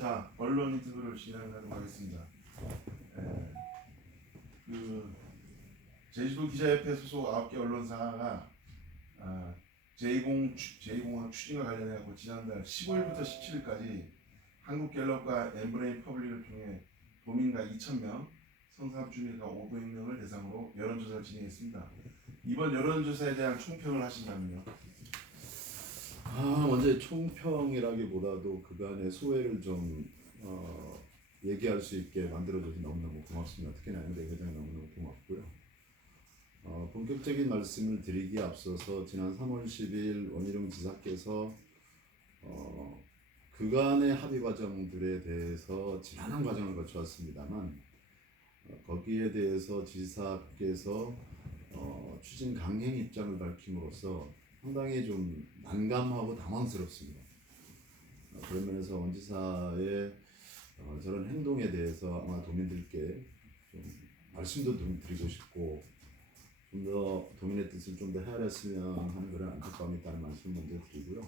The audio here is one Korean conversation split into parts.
자, 언론 인터뷰를 진행하도록 하겠습니다. 에, 그 제주도 기자협회 소속 9개 언론사가 제2공학 추진과 관련해서 지난달 15일부터 17일까지 한국갤럽과 엠브레인 퍼블릭을 통해 도민가 2,000명, 성산주민가 500명을 대상으로 여론조사를 진행했습니다. 이번 여론조사에 대한 총평을 하신다면요? 먼저 총평이라기보다도 그간의 소회를 좀 얘기할 수 있게 만들어줘서 너무너무 고맙습니다. 특히나 엠브레인 회장이 너무너무 고맙고요. 본격적인 말씀을 드리기에 앞서서 지난 3월 10일 원희룡 지사께서 그간의 합의 과정들에 대해서 지난한 과정을 거쳐왔습니다만 거기에 대해서 지사께서 추진 강행 입장을 밝힘으로써 상당히 좀 난감하고 당황스럽습니다. 그런 면에서 원 지사의 저런 행동에 대해서 아마 도민들께 좀 말씀도 좀 드리고 싶고 좀 더 도민의 뜻을 좀 더 헤아렸으면 하는 그런 안타까움이 있다는 말씀을 먼저 드리고요.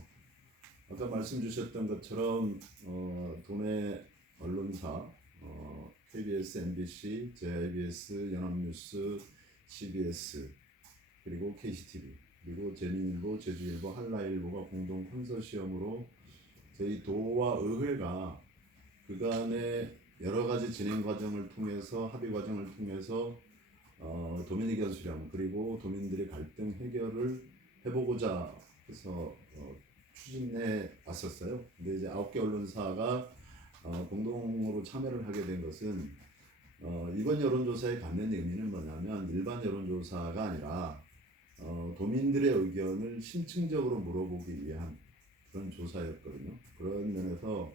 아까 말씀 주셨던 것처럼 도내 언론사 KBS, MBC, JIBS, 연합뉴스, CBS 그리고 KCTV 그리고 제민일보, 제주일보, 한라일보가 공동 컨소시엄으로 저희 도와 의회가 그간의 여러 가지 진행 과정을 통해서 합의 과정을 통해서 도민 의견 수렴 그리고 도민들의 갈등 해결을 해보고자 해서 추진해 왔었어요. 근데 이제 9개 언론사가 공동으로 참여를 하게 된 것은 이번 여론조사에 갖는 의미는 뭐냐면 일반 여론조사가 아니라 도민들의 의견을 심층적으로 물어보기 위한 그런 조사였거든요. 그런 면에서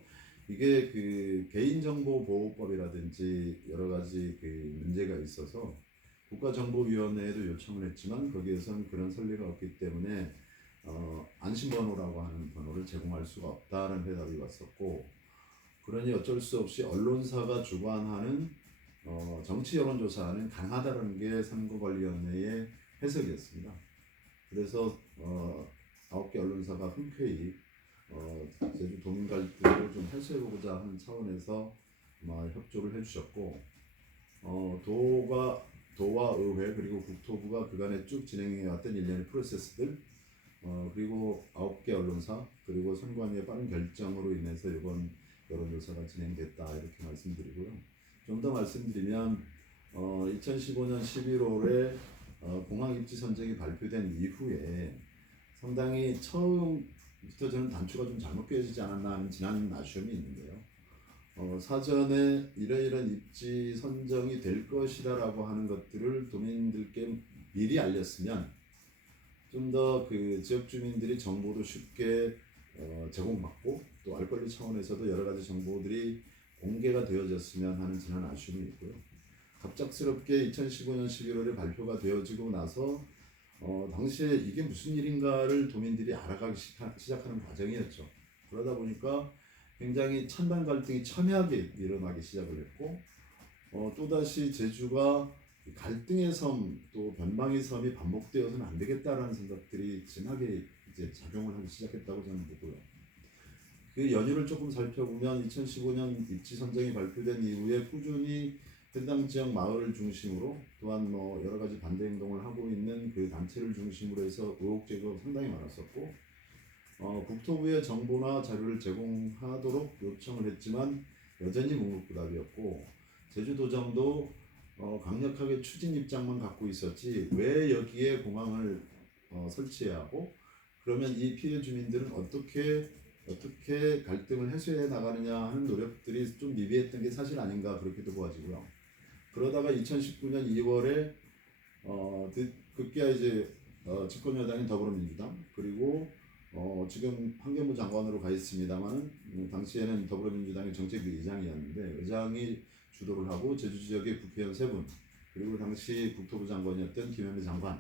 이게 그 개인정보보호법이라든지 여러 가지 그 문제가 있어서 국가정보위원회에도 요청을 했지만 거기에선 그런 선례가 없기 때문에 안심번호라고 하는 번호를 제공할 수가 없다는 해답이 왔었고, 그러니 어쩔 수 없이 언론사가 주관하는 정치 여론조사는 강하다는 게 선거관리위원회의 해석이었습니다. 그래서 9개 언론사가 흔쾌히 제주 도민 갈등을 좀 해소해보고자 하는 차원에서 협조를 해주셨고, 도와 의회 그리고 국토부가 그간에 쭉 진행해왔던 일련의 프로세스들 그리고 9개 언론사 그리고 선관위의 빠른 결정으로 인해서 이번 여론조사가 진행됐다 이렇게 말씀드리고요. 좀 더 말씀드리면 2015년 11월에 공항 입지 선정이 발표된 이후에 상당히 처음부터 저는 단추가 좀 잘못 꿰어지지 않았나 하는 지난 아쉬움이 있는데요. 사전에 이러이러한 입지 선정이 될 것이라고 하는 것들을 도민들께 미리 알렸으면 좀 더 그 지역 주민들이 정보도 쉽게 제공받고 또 알 권리 차원에서도 여러 가지 정보들이 공개가 되어졌으면 하는 지난 아쉬움이 있고요. 갑작스럽게 2015년 11월에 발표가 되어지고 나서 당시에 이게 무슨 일인가를 도민들이 알아가기 시작하는 과정이었죠. 그러다 보니까 굉장히 찬반 갈등이 첨예하게 일어나기 시작을 했고 또다시 제주가 갈등의 섬 또 변방의 섬이 반복되어서는 안 되겠다라는 생각들이 진하게 이제 작용을 하기 시작했다고 저는 보고요. 그 연유를 조금 살펴보면 2015년 입지 선정이 발표된 이후에 꾸준히 해당 지역 마을을 중심으로 또한 여러 가지 반대 행동을 하고 있는 그 단체를 중심으로 해서 의혹 제기가 상당히 많았었고 국토부의 정보나 자료를 제공하도록 요청을 했지만 여전히 묵묵부답이었고 제주도정도 강력하게 추진 입장만 갖고 있었지 왜 여기에 공항을 설치해야 하고 그러면 이 피해 주민들은 어떻게 갈등을 해소해 나가느냐 하는 노력들이 좀 미비했던 게 사실 아닌가 그렇게도 보아지고요. 그러다가 2019년 2월에 급기야 이제 집권 여당인 더불어민주당 그리고 지금 환경부 장관으로 가 있습니다만 당시에는 더불어민주당의 정책위 의장이었는데 의장이 주도를 하고 제주 지역의 국회의원 3분 그리고 당시 국토부 장관이었던 김현미 장관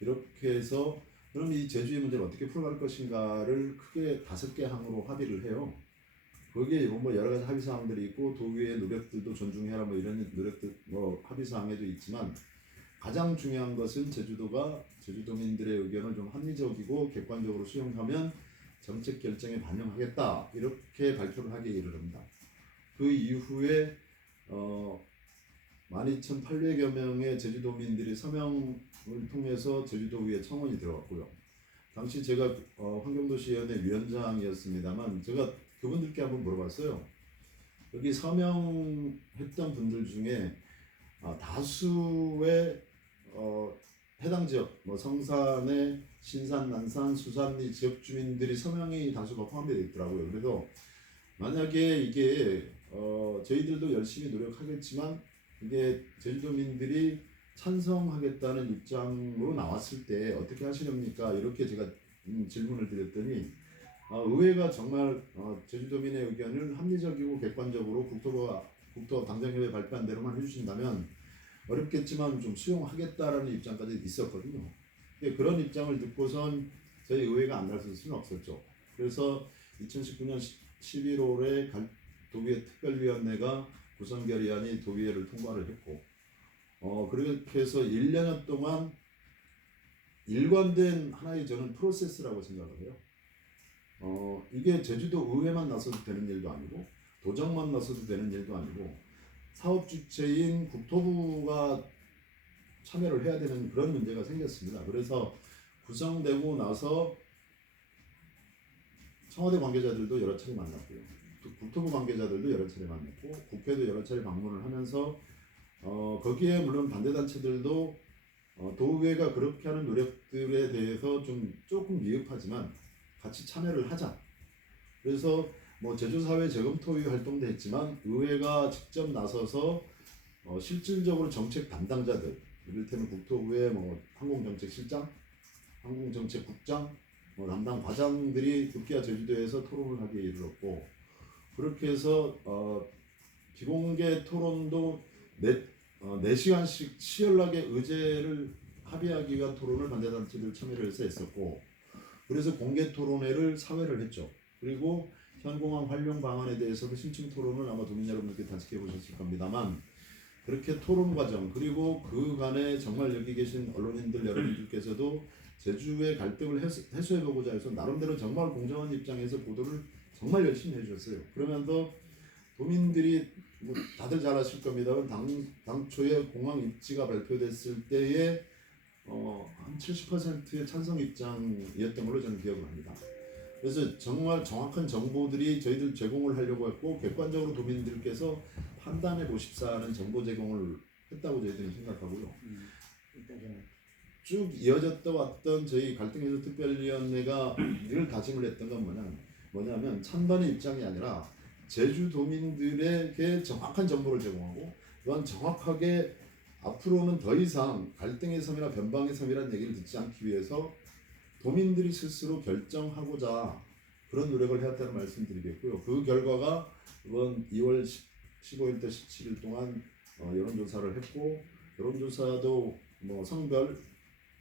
이렇게 해서 그럼 이 제주의 문제를 어떻게 풀어갈 것인가를 크게 5개 항으로 합의를 해요. 거기에 여러 가지 합의 사항들이 있고 도의회의 노력들도 존중해라 이런 노력들 합의 사항에도 있지만 가장 중요한 것은 제주도가 제주도민들의 의견을 좀 합리적이고 객관적으로 수용하면 정책 결정에 반영하겠다 이렇게 발표를 하기에 이르릅니다. 그 이후에 12,800여 명의 제주도민들이 서명을 통해서 제주도의회 청원이 들어왔고요. 당시 제가 환경도시위원회 위원장이었습니다만 제가 그분들께 한번 물어봤어요. 여기 서명했던 분들 중에 다수의 해당 지역, 뭐 성산의 신산, 난산, 수산리 지역 주민들이 서명이 다수가 포함되어 있더라고요. 그래서 만약에 이게 저희들도 열심히 노력하겠지만 이게 제주도민들이 찬성하겠다는 입장으로 나왔을 때 어떻게 하시렵니까? 이렇게 제가 질문을 드렸더니 의회가 정말 제주도민의 의견을 합리적이고 객관적으로 국토 당정협회 발표한 대로만 해주신다면 어렵겠지만 좀 수용하겠다라는 입장까지 있었거든요. 그런 입장을 듣고선 저희 의회가 안 나설 수는 없었죠. 그래서 2019년 11월에 도의회 특별위원회가 구성 결의안이 도의회를 통과를 했고 그렇게 해서 1년 동안 일관된 하나의 저는 프로세스라고 생각을 해요. 이게 제주도 의회만 나서도 되는 일도 아니고 도정만 나서도 되는 일도 아니고 사업 주체인 국토부가 참여를 해야 되는 그런 문제가 생겼습니다. 그래서 구성되고 나서 청와대 관계자들도 여러 차례 만났고요. 국토부 관계자들도 여러 차례 만났고 국회도 여러 차례 방문을 하면서 거기에 물론 반대단체들도 도의회가 그렇게 하는 노력들에 대해서 조금 미흡하지만 같이 참여를 하자. 그래서 뭐 제주사회 재검토위 활동도 했지만 의회가 직접 나서서 실질적으로 정책 담당자들, 이를테면 국토부의 뭐 항공정책실장, 항공정책국장, 뭐 담당 과장들이 급기야 제주도에서 토론을 하기에 이르렀고 그렇게 해서 비공개 토론도 4시간씩 치열하게 의제를 합의하기 위한 토론을 반대단체들 참여를 해서 했었고 그래서 공개 토론회를 사회를 했죠. 그리고 현공항 활용 방안에 대해서도 심층 토론을 아마 도민 여러분들께 다 지켜보셨을 겁니다만 그렇게 토론 과정 그리고 그간에 정말 여기 계신 언론인들 여러분들께서도 제주의 갈등을 해소해보고자 해서 나름대로 정말 공정한 입장에서 보도를 정말 열심히 해주셨어요. 그러면서 도민들이 뭐 다들 잘 아실 겁니다만 당초에 공항 입지가 발표됐을 때에 한 70%의 찬성 입장이었던 걸로 저는 기억을 합니다. 그래서 정말 정확한 정보들이 저희들 제공을 하려고 했고 객관적으로 도민들께서 판단해 보십사는 정보 제공을 했다고 저희들은 생각하고요. 쭉 이어졌다 왔던 저희 갈등해소 특별위원회가 늘 다짐을 했던 건 뭐냐면 찬반의 입장이 아니라 제주도민들에게 정확한 정보를 제공하고 또한 정확하게 앞으로는 더 이상 갈등의 섬이나 변방의 섬이라는 얘기를 듣지 않기 위해서 도민들이 스스로 결정하고자 그런 노력을 해왔다는 말씀드리겠고요. 그 결과가 이번 2월 15일부터 17일 동안 여론조사를 했고 여론조사도 뭐 성별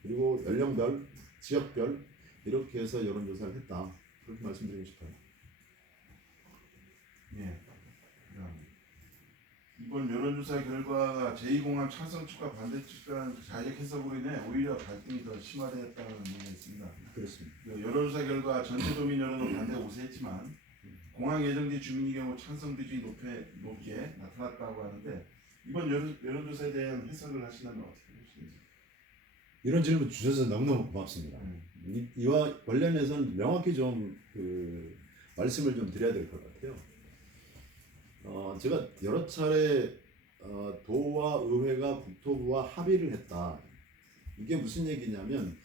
그리고 연령별, 지역별 이렇게 해서 여론조사를 했다. 그렇게 말씀드리고 싶어요. 예. 이번 여론조사 결과가 제2공항 찬성 측과 반대 측 간 자적 해석으로 인해 오히려 갈등이 더 심화되었다는 의견이 있습니다. 그렇습니다. 여론조사 결과 전체 도민 여론은 반대 우세했지만 공항 예정지 주민의 경우 찬성 비중이 높게 나타났다고 하는데 이번 여론조사에 대한 해석을 하시려면 어떻게 보시는지? 이런 질문 주셔서 너무너무 고맙습니다. 이와 관련해서는 명확히 좀 말씀을 좀 드려야 될 것 같아요. 제가 여러 차례 도와 의회가 국토부와 합의를 했다. 이게 무슨 얘기냐면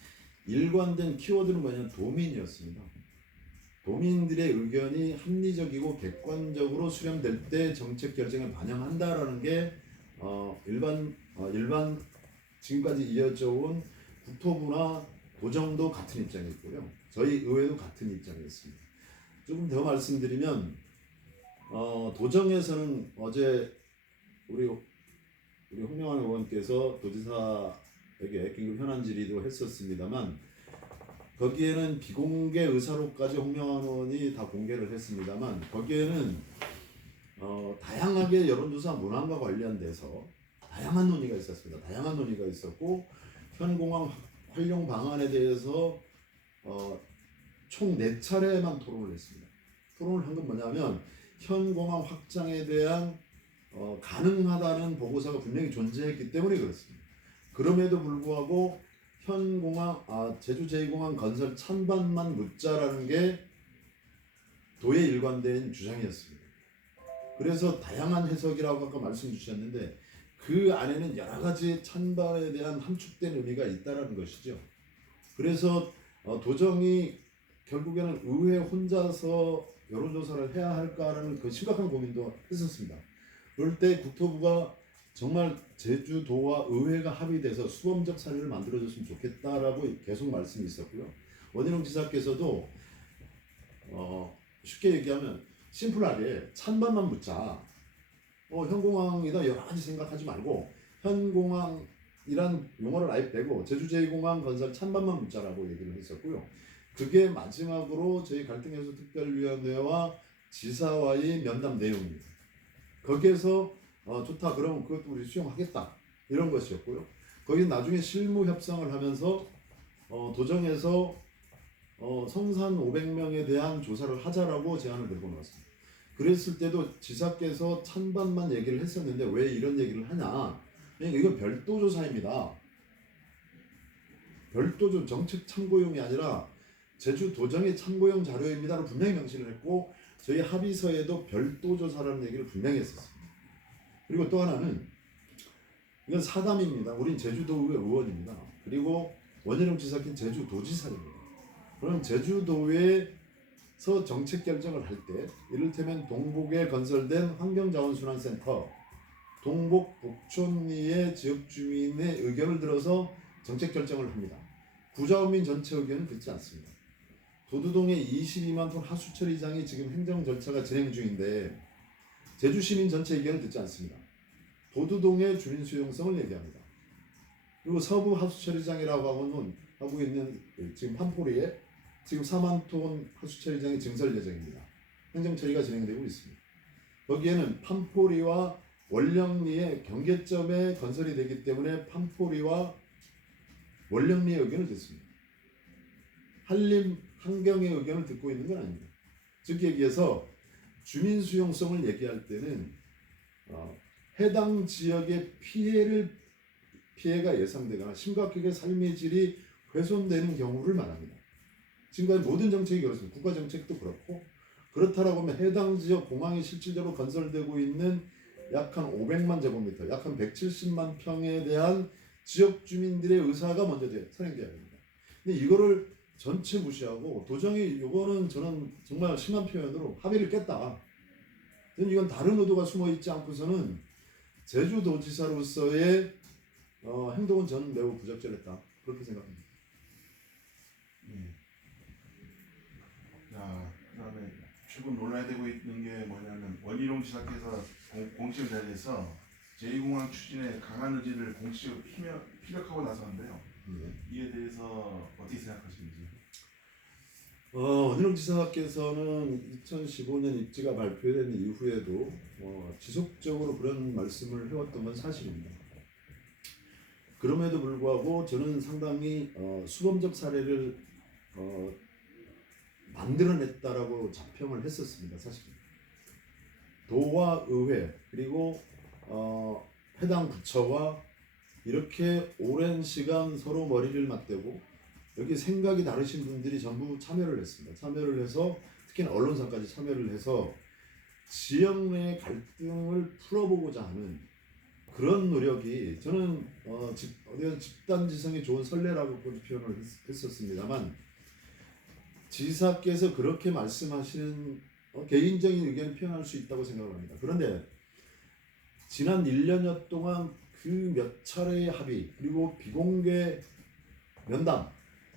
일관된 키워드는 뭐냐면 도민이었습니다. 도민들의 의견이 합리적이고 객관적으로 수렴될 때 정책 결정에 반영한다라는 게 일반 지금까지 이어져 온 국토부나 도정도 같은 입장이었고요. 저희 의회도 같은 입장이었습니다. 조금 더 말씀드리면 도정에서는 어제 우리 홍명환 의원께서 도지사에게 긴급 현안 질의도 했었습니다만 거기에는 비공개 의사록까지 홍명환 의원이 다 공개를 했습니다만 거기에는 다양하게 여론조사 문항과 관련돼서 다양한 논의가 있었습니다. 다양한 논의가 있었고 현공항 활용 방안에 대해서 총 4차례만 토론을 했습니다. 토론을 한 건 뭐냐면 현 공항 확장에 대한 가능하다는 보고서가 분명히 존재했기 때문에 그렇습니다. 그럼에도 불구하고 현 공항 제주 제2공항 건설 찬반만 묻자라는 게 도의 일관된 주장이었습니다. 그래서 다양한 해석이라고 아까 말씀 주셨는데 그 안에는 여러 가지 찬반에 대한 함축된 의미가 있다라는 것이죠. 그래서 도정이 결국에는 의회 혼자서 여론조사를 해야 할까라는 그 심각한 고민도 했었습니다. 그럴 때 국토부가 정말 제주도와 의회가 합의돼서 수범적 사례를 만들어줬으면 좋겠다라고 계속 말씀이 있었고요. 원희룡 지사께서도 쉽게 얘기하면 심플하게 찬반만 묻자. 현공항이다 여러 가지 생각하지 말고 현공항이란 용어를 아예 빼고 제주 제2공항 건설 찬반만 묻자라고 얘기를 했었고요. 그게 마지막으로 저희 갈등해소 특별위원회와 지사와의 면담 내용입니다. 거기에서 좋다 그러면 그것도 우리 수용하겠다 이런 것이었고요. 거기 나중에 실무 협상을 하면서 도정에서 성산 500명에 대한 조사를 하자라고 제안을 들고 나왔습니다. 그랬을 때도 지사께서 찬반만 얘기를 했었는데 왜 이런 얘기를 하냐? 이건 별도 조사입니다. 별도 정책 참고용이 아니라 제주도정의 참고용 자료입니다로 분명히 명시를 했고 저희 합의서에도 별도 조사라는 얘기를 분명히 했었습니다. 그리고 또 하나는 이건 사담입니다. 우린 제주도의 의원입니다. 그리고 원희룡 지사께는 제주도지사입니다. 그럼 제주도에서 정책 결정을 할 때 이를테면 동북에 건설된 환경자원순환센터 동북 북촌리의 지역 주민의 의견을 들어서 정책 결정을 합니다. 구자원민 전체 의견은 듣지 않습니다. 도두동의 22만 톤 하수 처리장이 지금 행정 절차가 진행 중인데 제주 시민 전체 의견을 듣지 않습니다. 도두동의 주민 수용성을 얘기합니다. 그리고 서부 하수 처리장이라고 하고 있는 지금 판포리에 지금 4만 톤 하수 처리장이 증설 예정입니다. 행정 처리가 진행되고 있습니다. 거기에는 판포리와 원령리의 경계점에 건설이 되기 때문에 판포리와 원령리의 의견을 듣습니다. 한림 환경의 의견을 듣고 있는 건 아닙니다. 즉 얘기해서 주민 수용성을 얘기할 때는 해당 지역의 피해가 예상되거나 심각하게 삶의 질이 훼손되는 경우를 말합니다. 지금까지 모든 정책이 그렇습니다. 국가 정책도 그렇고 그렇다라고 하면 해당 지역 공항이 실질적으로 건설되고 있는 약 한 500만 제곱미터, 약 한 170만 평에 대한 지역 주민들의 의사가 먼저 선행돼야 됩니다. 근데 이거를 전체 무시하고 도정이 이거는 저는 정말 심한 표현으로 합의를 깼다. 이건 다른 의도가 숨어 있지 않고서는 제주도지사로서의 행동은 저는 매우 부적절했다. 그렇게 생각합니다. 자, 그다음에 최근 논란이 되고 있는 게 뭐냐면 원희룡 지사께서 공식 자리에서 제2공항 추진에 강한 의지를 공식적으로 피력하고 나섰는데요. 이에 대해서 어떻게 생각하시는지? 원희룡 지사께서는 2015년 입지가 발표된 이후에도 지속적으로 그런 말씀을 해왔던 건 사실입니다. 그럼에도 불구하고 저는 상당히 수범적 사례를 만들어냈다라고 자평을 했었습니다. 사실 도와 의회 그리고 해당 부처와 이렇게 오랜 시간 서로 머리를 맞대고 여기 생각이 다르신 분들이 전부 참여를 했습니다. 참여를 해서 특히나 언론사까지 참여를 해서 지역 내 갈등을 풀어보고자 하는 그런 노력이 저는 집단지성이 좋은 선례라고 표현을 했었습니다만 지사께서 그렇게 말씀하시는 개인적인 의견을 표현할 수 있다고 생각합니다. 그런데 지난 1년여 동안 그 몇 차례의 합의 그리고 비공개 면담,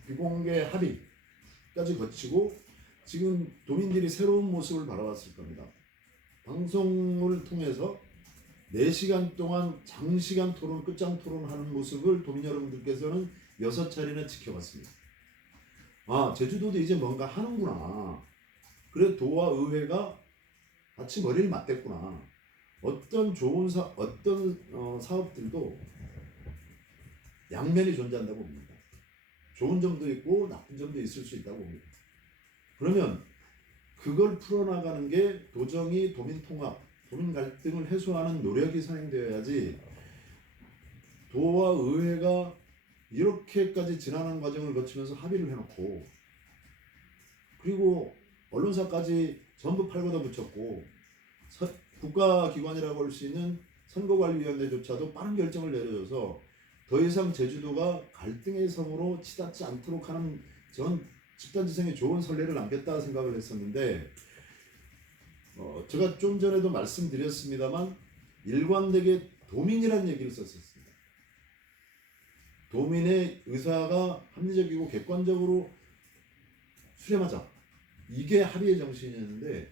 비공개 합의까지 거치고 지금 도민들이 새로운 모습을 바라봤을 겁니다. 방송을 통해서 4시간 동안 장시간 토론, 끝장 토론하는 모습을 도민 여러분들께서는 6차례나 지켜봤습니다. 제주도도 이제 뭔가 하는구나. 그래 도와 의회가 같이 머리를 맞댔구나. 어떤 좋은 사업들도 양면이 존재한다고 봅니다. 좋은 점도 있고 나쁜 점도 있을 수 있다고 봅니다. 그러면 그걸 풀어나가는 게 도정이 도민 통합, 도민 갈등을 해소하는 노력이 선행되어야지 도와 의회가 이렇게까지 지난한 과정을 거치면서 합의를 해놓고 그리고 언론사까지 전부 팔고다 붙였고 국가기관이라고 할 수 있는 선거관리위원회조차도 빠른 결정을 내려줘서 더 이상 제주도가 갈등의 섬으로 치닫지 않도록 하는 전 집단지성에 좋은 선례를 남겼다 생각을 했었는데 제가 좀 전에도 말씀드렸습니다만 일관되게 도민이라는 얘기를 썼었습니다. 도민의 의사가 합리적이고 객관적으로 수렴하자. 이게 합의의 정신이었는데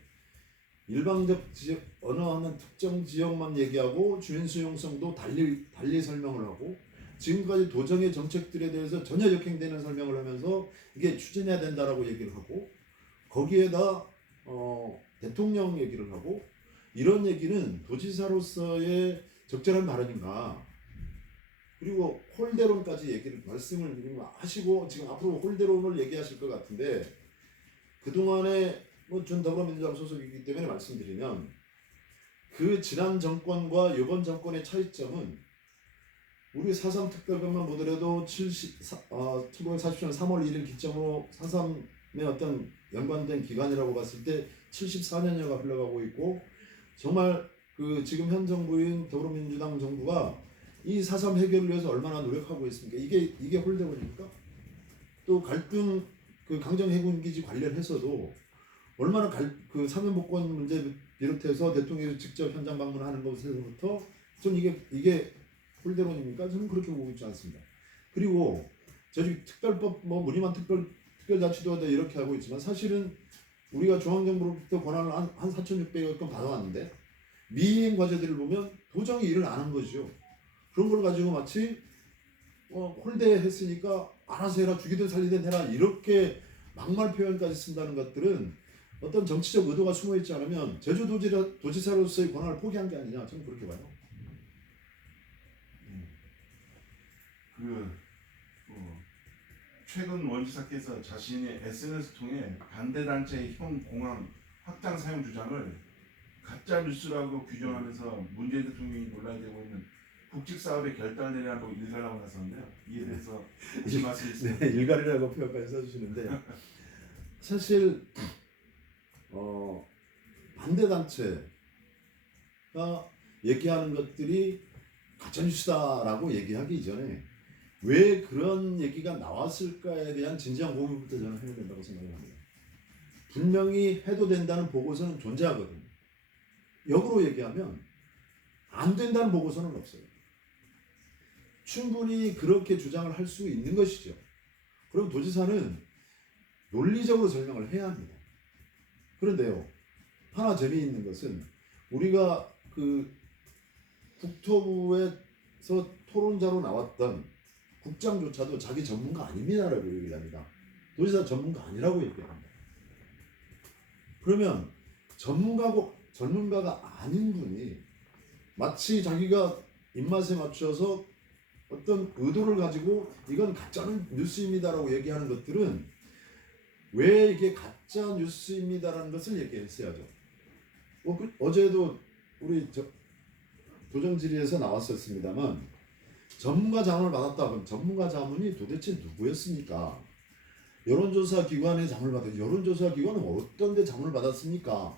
일방적 지역 어느 한 특정 지역만 얘기하고 주민 수용성도 달리 설명을 하고 지금까지 도정의 정책들에 대해서 전혀 역행되는 설명을 하면서 이게 추진해야 된다라고 얘기를 하고 거기에다 대통령 얘기를 하고 이런 얘기는 도지사로서의 적절한 발언인가. 그리고 홀대론까지 말씀을 하시고 지금 앞으로 홀대론을 얘기하실 것 같은데 그동안에 전 더불어민주당 소속이기 때문에 말씀드리면 그 지난 정권과 이번 정권의 차이점은 우리 4.3 특별법만 보더라도 1940년 3월 1일 기점으로 4.3의 어떤 연관된 기간이라고 봤을 때 74년여가 흘러가고 있고 정말 그 지금 현 정부인 더불어민주당 정부가 이 4.3 해결을 위해서 얼마나 노력하고 있습니까? 이게 홀대론입니까? 또 갈등 그 강정해군기지 관련해서도 얼마나 그 사면복권 문제 비롯해서 대통령이 직접 현장 방문하는 것에서부터 전 이게 홀대론입니까? 저는 그렇게 보고 있지 않습니다. 그리고 저희 특별법 무리만 특별자치도하다 이렇게 하고 있지만 사실은 우리가 중앙정부로부터 권한을 한 4,600여 건 받아왔는데 미이행 과제들을 보면 도정이 일을 안 한 거죠. 그런 걸 가지고 마치 홀대했으니까 알아서 해라, 죽이든 살리든 해라 이렇게 막말 표현까지 쓴다는 것들은 어떤 정치적 의도가 숨어있지 않으면 제주도지사로서의 권한을 포기한 게 아니냐 저는 그렇게 봐요. 최근 원지사께서 자신의 SNS 통해 반대단체의 형 공항 확장 사용 주장을 가짜 뉴스라고 규정하면서 문재인 대통령이 논란이 되고 있는 국직사업의 결단을 내려야 한다고 일갈하고 나섰는데요. 이에 대해서 무슨 말씀이 있습니까? 네, 일갈이라고 표현까지 써주시는데 사실 반대단체가 얘기하는 것들이 가짜뉴스다라고 얘기하기 이전에 왜 그런 얘기가 나왔을까에 대한 진지한 고민부터 저는 해야 된다고 생각을 합니다. 분명히 해도 된다는 보고서는 존재하거든요. 역으로 얘기하면 안 된다는 보고서는 없어요. 충분히 그렇게 주장을 할 수 있는 것이죠. 그럼 도지사는 논리적으로 설명을 해야 합니다. 그런데요, 하나 재미있는 것은 우리가 그 국토부에서 토론자로 나왔던 국장조차도 자기 전문가 아닙니다라고 얘기합니다. 도지사 전문가 아니라고 얘기합니다. 그러면 전문가가 아닌 분이 마치 자기가 입맛에 맞춰서 어떤 의도를 가지고 이건 가짜 뉴스입니다라고 얘기하는 것들은 왜 이게 가짜 뉴스입니다라는 것을 얘기했어야죠. 어제도 우리 도정 질의에서 나왔었습니다만 전문가 자문을 받았다. 그럼 전문가 자문이 도대체 누구였습니까? 여론조사 기관의 자문을 받았. 여론조사 기관은 어떤 데 자문을 받았습니까?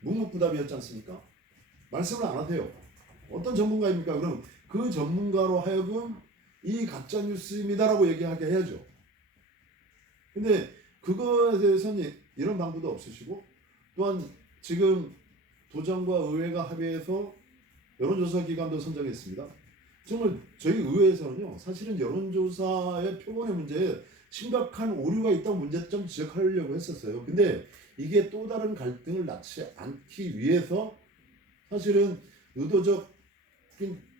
묵묵부답이었지 않습니까? 말씀을 안 하세요. 어떤 전문가입니까? 그럼 그 전문가로 하여금 이 가짜 뉴스입니다라고 얘기하게 해야죠. 근데 그거에 대해서는 이런 방법도 없으시고 또한 지금 도정과 의회가 합의해서 여론조사 기관도 선정했습니다. 정말 저희 의회에서는요, 사실은 여론조사의 표본의 문제에 심각한 오류가 있다고 문제점 지적하려고 했었어요. 근데 이게 또 다른 갈등을 낳지 않기 위해서 사실은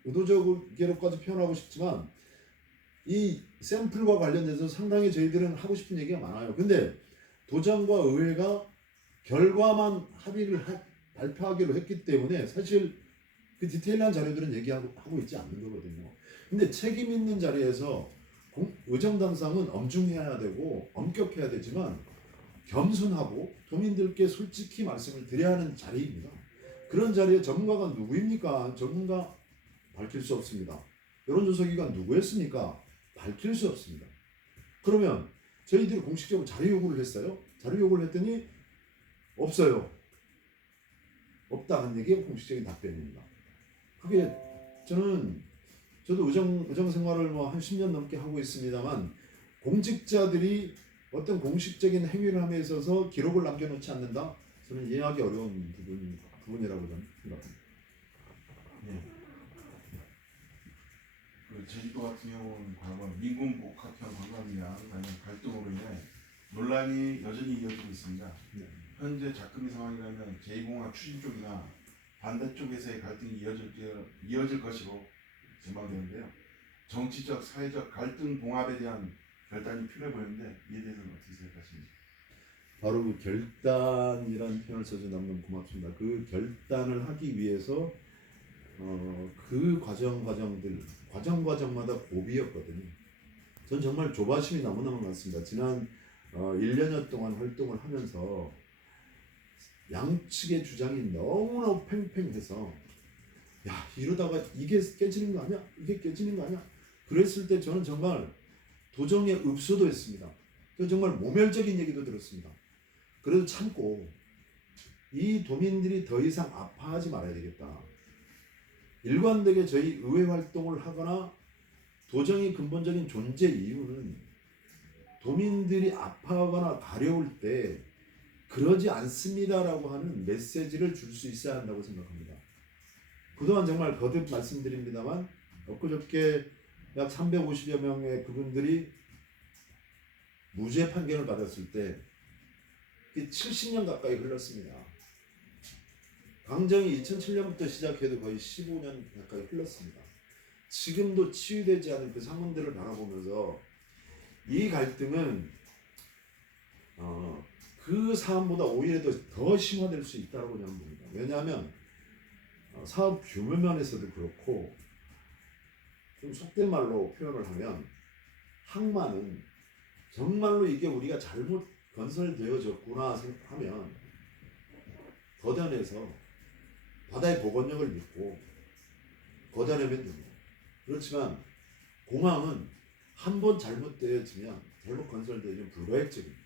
의도적으로까지 표현하고 싶지만 이 샘플과 관련돼서 상당히 저희들은 하고 싶은 얘기가 많아요. 근데 도정과 의회가 결과만 합의를 발표하기로 했기 때문에 사실 그 디테일한 자료들은 얘기하고 있지 않는 거거든요. 근데 책임 있는 자리에서 의정 당상은 엄중해야 되고 엄격해야 되지만 겸손하고 도민들께 솔직히 말씀을 드려야 하는 자리입니다. 그런 자리에 전문가가 누구입니까? 전문가 밝힐 수 없습니다. 여론조사기관 누구였습니까? 밝힐 수 없습니다. 그러면 저희들이 공식적으로 자료 요구를 했어요. 자료 요구를 했더니 없어요. 없다 한 얘기가 공식적인 답변입니다. 그게 저도 의정 생활을 뭐 한 10년 넘게 하고 있습니다만 공직자들이 어떤 공식적인 행위를 함에 있어서 기록을 남겨놓지 않는다? 저는 이해하기 어려운 부분이라고 저는 생각합니다. 예. 그 제주도 같은 경우는 과거 민군 복합형 관광이랑 갈등으로 인해 논란이 여전히 이어지고 있습니다. 네. 현재 작금이 상황이라면 제2공항 추진 쪽이나 반대쪽에서의 갈등이 이어질 것으로 전망되는데요. 정치적, 사회적 갈등 봉합에 대한 결단이 필요해 보이는데 이에 대해서는 어떻게 생각하십니까? 바로 그 결단이라는 표현을 써서 너무 고맙습니다. 그 결단을 하기 위해서 그 과정마다 고비였거든요. 전 정말 조바심이 너무너무 많습니다. 지난 1년여 동안 활동을 하면서 양측의 주장이 너무나 팽팽해서 야 이러다가 이게 깨지는 거 아니야? 이게 깨지는 거 아니야? 그랬을 때 저는 정말 도정에 읍소도 했습니다. 정말 모멸적인 얘기도 들었습니다. 그래도 참고 이 도민들이 더 이상 아파하지 말아야 되겠다. 일관되게 저희 의회 활동을 하거나 도정의 근본적인 존재 이유는 도민들이 아파하거나 가려울 때 그러지 않습니다라고 하는 메시지를 줄 수 있어야 한다고 생각합니다. 그동안 정말 거듭 말씀드립니다만 엊그저께 약 350여 명의 그분들이 무죄 판결을 받았을 때 70년 가까이 흘렀습니다. 강정이 2007년부터 시작해도 거의 15년 가까이 흘렀습니다. 지금도 치유되지 않은 그 상흔들을 바라보면서 이 갈등은 그 사안보다 오히려 더 심화될 수 있다고 저는 봅니다. 왜냐하면 사업 규모 면에서도 그렇고 좀 속된 말로 표현을 하면 항만은 정말로 이게 우리가 잘못 건설되어졌구나 생각하면 거단에서 바다의 복원력을 믿고 거단하면 됩니다. 그렇지만 공항은 한 번 잘못되어지면 잘못 건설되면 불가역적입니다.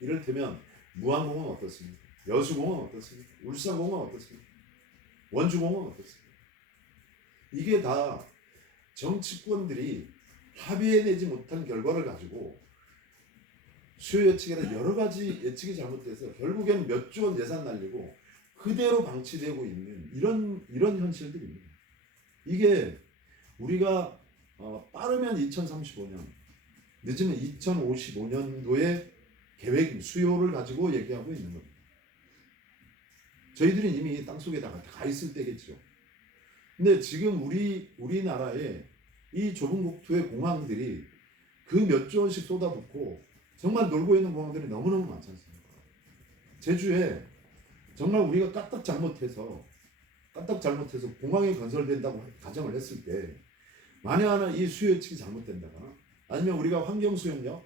이를테면 무안공항 어떻습니까? 여수공항 어떻습니까? 울산공항 어떻습니까? 원주공항 어떻습니까? 이게 다 정치권들이 합의해내지 못한 결과를 가지고 수요 예측에는 여러 가지 예측이 잘못돼서 결국에는 몇 조 원 예산 날리고 그대로 방치되고 있는 이런 현실들입니다. 이게 우리가 빠르면 2035년, 늦으면 2055년도의 계획 수요를 가지고 얘기하고 있는 겁니다. 저희들은 이미 땅속에 가 있을 때겠죠. 근데 지금 우리나라의 이 좁은 국토의 공항들이 그 몇 조 원씩 쏟아붓고 정말 놀고 있는 공항들이 너무너무 많지 않습니까? 제주에 정말 우리가 까딱 잘못해서 공항이 건설된다고 가정을 했을 때 만약 하나 이 수요 예측이 잘못된다거나 아니면 우리가 환경 수용력에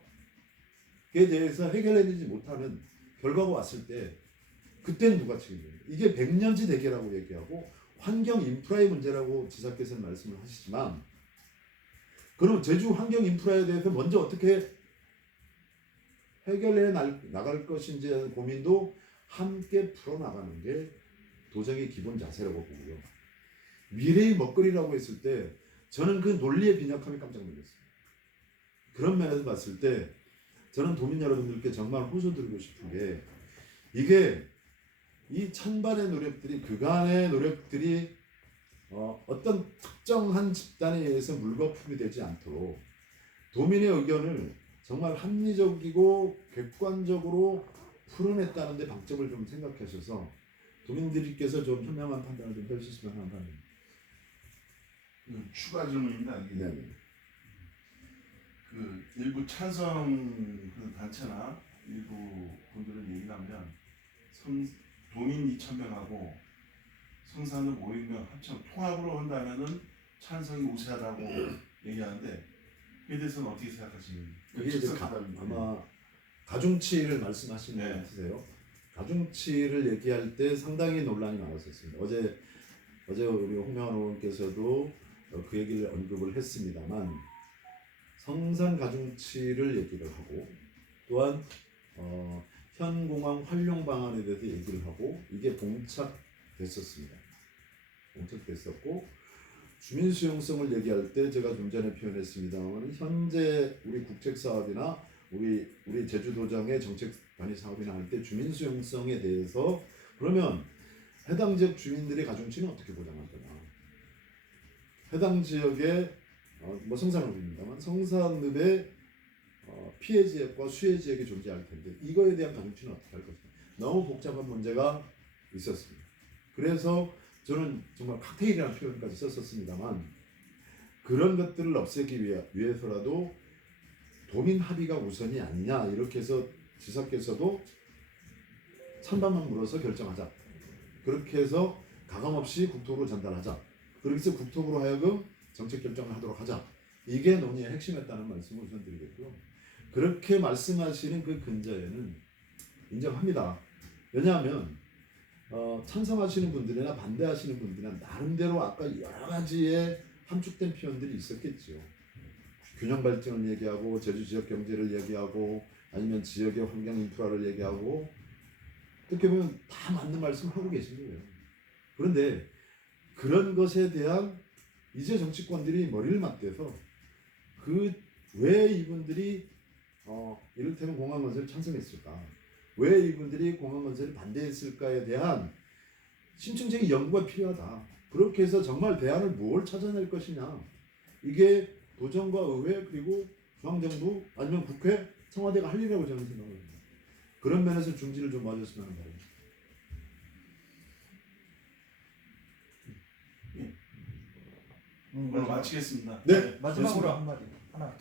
대해서 해결해내지 못하는 결과가 왔을 때 그때는 누가 책임져요? 이게 100년지 대계라고 얘기하고 환경 인프라의 문제라고 지사께서는 말씀을 하시지만 그럼 제주 환경 인프라에 대해서 먼저 어떻게 해결해 나갈 것인지에 대한 고민도 함께 풀어나가는 게 도정의 기본 자세라고 보고요. 미래의 먹거리라고 했을 때 저는 그 논리의 빈약함에 깜짝 놀랐습니다. 그런 면에서 봤을 때 저는 도민 여러분들께 정말 호소드리고 싶은 게 이게 이 찬반의 노력들이 그간의 노력들이 어떤 특정한 집단에 의해서 물거품이 되지 않도록 도민의 의견을 정말 합리적이고 객관적으로 풀어냈다는 데 방점을 좀 생각하셔서 도민들께서 좀 현명한 판단을 좀 해주셨으면 하는 바람입니다. 추가 질문입니다. 이게 네. 그 일부 찬성 그 단체나 일부 분들을 얘기하면 도민 2,000명하고 성산읍 500명 합쳐 통합으로 한다면은 찬성이 우세하다고 얘기하는데 그에 대해서는 어떻게 생각하십니까? 그게 이제 아마 가중치를 말씀하시는 것 네. 같으세요. 가중치를 얘기할 때 상당히 논란이 많았었습니다. 어제 우리 홍명환 의원께서도 그 얘기를 언급을 했습니다만 성산 가중치를 얘기를 하고 또한 현 공항 활용 방안에 대해서 얘기를 하고 이게 봉착됐었습니다. 봉착됐었고 주민 수용성을 얘기할 때 제가 좀 전에 표현했습니다만 현재 우리 국책 사업이나 우리 제주도정의 정책 단위 사업이나 할 때 주민 수용성에 대해서 그러면 해당 지역 주민들의 가중치는 어떻게 보장할 거냐? 해당 지역에 뭐 성산읍입니다만 성산읍에 피해 지역과 수해 지역이 존재할 텐데 이거에 대한 가중치는 어떻게 할 것인가? 너무 복잡한 문제가 있었습니다. 그래서 저는 정말 칵테일이라는 표현까지 썼었습니다만 그런 것들을 없애기 위해서라도 도민 합의가 우선이 아니냐 이렇게 해서 지사께서도 찬반만 물어서 결정하자. 그렇게 해서 가감없이 국토부로 전달하자. 그렇게 해서 국토부로 하여금 정책 결정을 하도록 하자. 이게 논의의 핵심이었다는 말씀을 우선 드리겠고요. 그렇게 말씀하시는 그 근저에는 인정합니다. 왜냐하면 찬성하시는 분들이나 반대하시는 분들이나 나름대로 아까 여러 가지의 함축된 표현들이 있었겠죠. 균형 발전을 얘기하고 제주 지역 경제를 얘기하고 아니면 지역의 환경 인프라를 얘기하고 어떻게 보면 다 맞는 말씀을 하고 계신 거예요. 그런데 그런 것에 대한 이제 정치권들이 머리를 맞대서 왜 이분들이 이를테면 공항 건설을 찬성했을까? 왜 이분들이 공항 건설을 반대했을까에 대한 심층적인 연구가 필요하다. 그렇게 해서 정말 대안을 뭘 찾아낼 것이냐. 이게 도정과 의회 그리고 중앙정부 아니면 국회, 청와대가 할 일이라고 저는 생각을 합니다. 그런 면에서 중지를 좀 맞았으면 하는 바람입니다. 오늘 마치겠습니다. 네. 마지막으로 한마디 하나.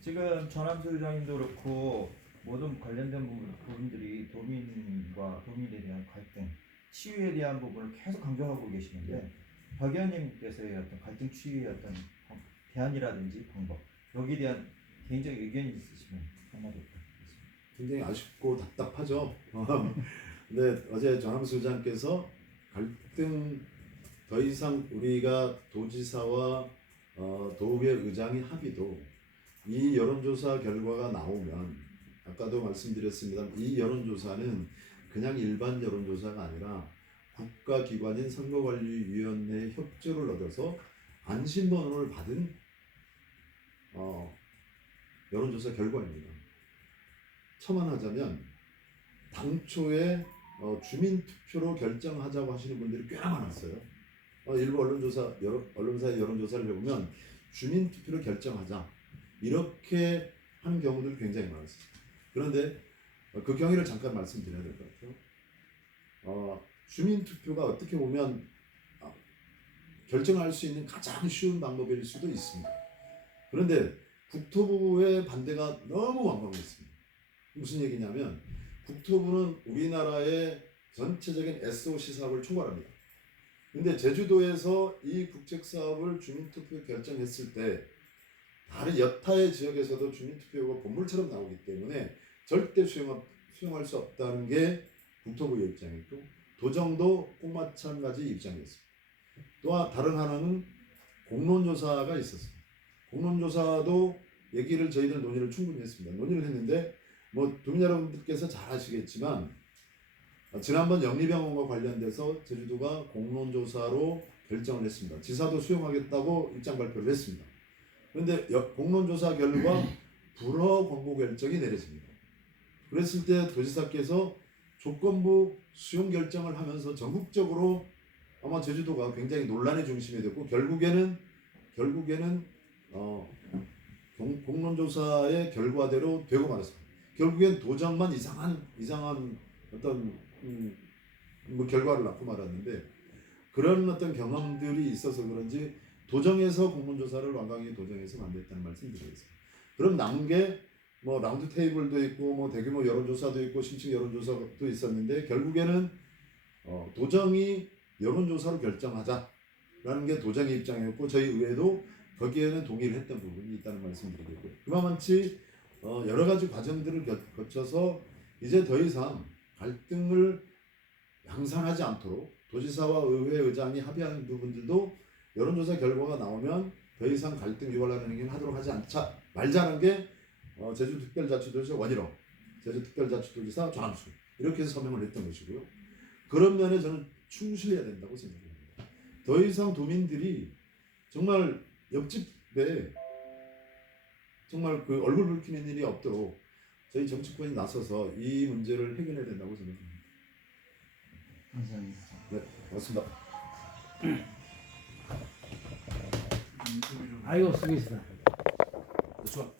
지금 전함수 의장님도 그렇고 모든 관련된 부분들이 도민과 도민에 대한 갈등, 치유에 대한 부분을 계속 강조하고 계시는데 박 의원님께서의 어떤 갈등 치유의 어떤 대안이라든지 방법 여기에 대한 개인적인 의견이 있으시면 한마디 부탁드리겠습니다. 굉장히 아쉽고 답답하죠. 근데 어제 전함수 의장께서 갈등 더 이상 우리가 도지사와 도의회 의장의 합의도 이 여론조사 결과가 나오면 아까도 말씀드렸습니다. 이 여론조사는 그냥 일반 여론조사가 아니라 국가기관인 선거관리위원회의 협조를 얻어서 안심번호를 받은 여론조사 결과입니다. 첨언하자면 당초에 주민투표로 결정하자고 하시는 분들이 꽤나 많았어요. 일부 언론사의 여론조사를 해보면 주민투표로 결정하자 이렇게 하는 경우들이 굉장히 많았어요. 그런데 그 경위를 잠깐 말씀드려야 될 것 같아요. 주민투표가 어떻게 보면 결정할 수 있는 가장 쉬운 방법일 수도 있습니다. 그런데 국토부의 반대가 너무 완강했습니다. 무슨 얘기냐면 국토부는 우리나라의 전체적인 SOC 사업을 총괄합니다. 근데 제주도에서 이 국책 사업을 주민투표 결정했을 때 다른 여타의 지역에서도 주민투표가 본물처럼 나오기 때문에 절대 수용할 수 없다는 게 국토부의 입장이고 도정도 꼭 마찬가지 입장이었습니다. 또 다른 하나는 공론조사가 있었습니다. 공론조사도 얘기를 저희들 논의를 충분히 했습니다. 논의를 했는데 도민 여러분들께서 잘 아시겠지만 지난번 영리병원과 관련돼서 제주도가 공론조사로 결정을 했습니다. 지사도 수용하겠다고 입장 발표를 했습니다. 그런데 공론조사 결과 불허 권고 결정이 내려집니다. 그랬을 때 도지사께서 조건부 수용 결정을 하면서 전국적으로 아마 제주도가 굉장히 논란의 중심이 됐고 결국에는 공론조사의 결과대로 되고 말았습니다. 결국엔 도정만 이상한 어떤 결과를 낳고 말았는데 그런 어떤 경험들이 있어서 그런지 도정에서 공론조사를 완강히 도정에서 만들었다는 말씀드리겠습니다. 그럼 남은 게 라운드 테이블도 있고 대규모 여론조사도 있고 심층 여론조사도 있었는데 결국에는 도정이 여론조사로 결정하자라는 게 도정의 입장이었고 저희 의회도 거기에는 동의를 했던 부분이 있다는 말씀드리겠고요. 그만치 여러 가지 과정들을 거쳐서 이제 더 이상 갈등을 양산하지 않도록 도지사와 의회 의장이 합의하는 부분들도 여론조사 결과가 나오면 더 이상 갈등 유발하는 행위를 하도록 하지 말자는 게 제주특별자치도지사 원희룡, 제주특별자치도지사 조남수 이렇게 해서 서명을 했던 것이고요. 그런 면에 저는 충실해야 된다고 생각합니다. 더 이상 도민들이 정말 옆집에 정말 그 얼굴 붉히는 일이 없도록 저희 정치권이 나서서 이 문제를 해결해야 된다고 생각합니다. 감사합니다. 네, 고맙습니다. 인터뷰 좀 아이고 수고했습니다. 좋아.